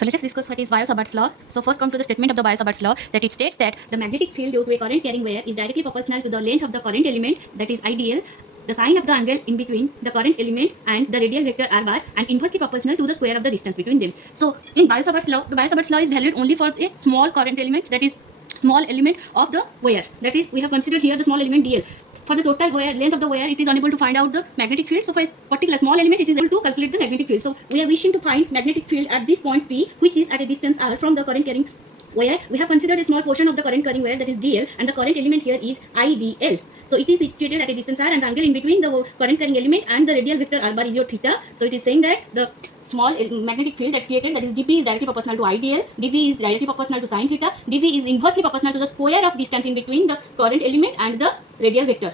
So let us discuss what is Biot-Savart's law. So first come to the statement of the Biot-Savart's law, that it states that the magnetic field due to a current carrying wire is directly proportional to the length of the current element, that is ideal, the sign of the angle in between the current element and the radial vector r bar, and inversely proportional to the square of the distance between them. So in Biot-Savart's law, the Biot-Savart's law is valid only for a small current element, that is small element of the wire. That is, we have considered here the small element dl. For the total wire length of the wire, it is unable to find out the magnetic field. So for a particular small element, it is able to calculate the magnetic field. So we are wishing to find magnetic field at this point P, which is at a distance r from the current carrying wire. We have considered a small portion of the current carrying wire, that is dl, and the current element here is idl. So it is situated at a distance r, and the angle in between the current carrying element and the radial vector r bar is your theta. So it is saying that the small magnetic field that created, that is dp, is directly proportional to idl, dv is directly proportional to sin theta, dv is inversely proportional to the square of distance in between the current element and the radial vector,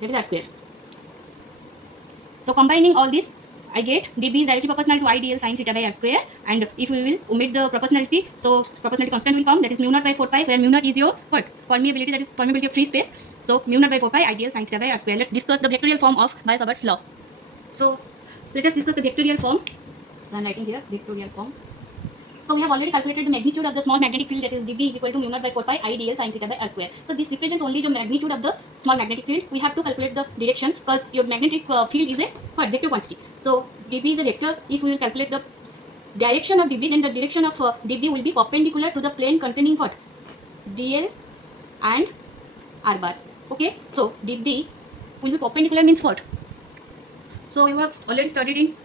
that is r square. So combining all this, I get dv is directly proportional to idl sin theta by r square, and if we will omit the proportionality, so proportionality constant will come, that is mu naught by 4 pi, where mu naught is your what? Permeability, that is permeability of free space. So mu naught by 4 pi idl sin theta by r square. Let's discuss the vectorial form of Biot-Savart's law. So let us discuss the vectorial form. So I am writing here vectorial form. So we have already calculated the magnitude of the small magnetic field, that is dv is equal to mu naught by 4 pi idl sin theta by r square. So this represents only the magnitude of the small magnetic field. We have to calculate the direction, because your magnetic field is a what? Vector quantity. So dv is a vector. If we will calculate the direction of dv, then the direction of dv will be perpendicular to the plane containing what? dl and r bar. Okay, so dv will be perpendicular means what? So you have already studied in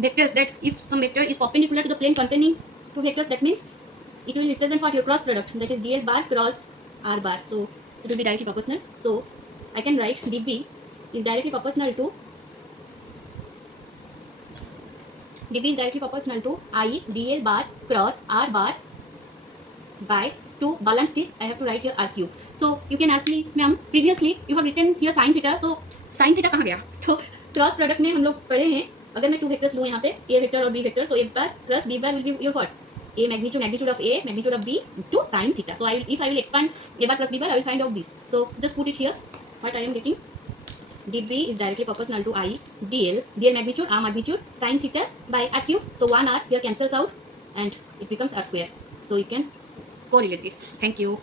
vectors that if some vector is perpendicular to the plane containing two vectors, that means it will represent what? Your cross product, that is dl bar cross r bar. So it will be directly proportional. So I can write dv is directly proportional to I dl bar cross r bar by, to balance this, I have to write here r cube. So you can ask me, ma'am, previously you have written here sin theta. So sin theta कहाँ गया? तो cross product में हम लोग पढ़े हैं, अगर मैं टू वेक्टर्स लूँ यहाँ पे a वेक्टर और b वेक्टर, तो a bar plus b bar will be your what? A magnitude of a, magnitude of b to sin theta. So if I will expand a bar plus b bar, I will find out this. So just put it here. What I am getting? db is directly proportional to I dl magnitude, r magnitude, sin theta by r cube. So 1 r here cancels out and it becomes r square. So you can correlate this. Thank you.